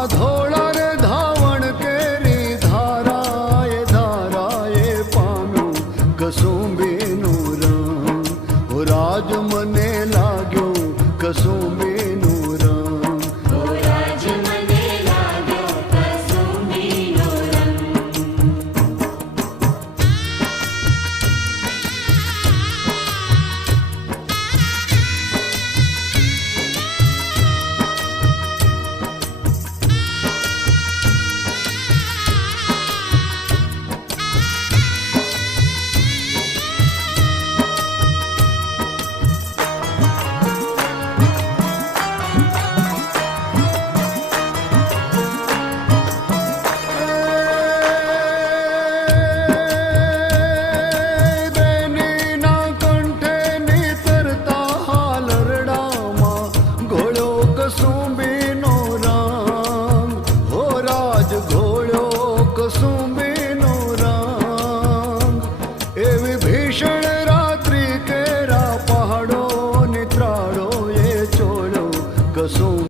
કાના ધોળા રે ધાવણ કેરી ધારાએ ધારાએ પામ્યું કસુંબીનું રંગ. ઓ રાજ મને લાગ્યો કસુંબીનું રંગ. ઓ રાજ મને લાગ્યો કસુંબીનો રંગ. બેનીના કંઠે નીતરતા હાલરડામાં ઘોડો કસુંબી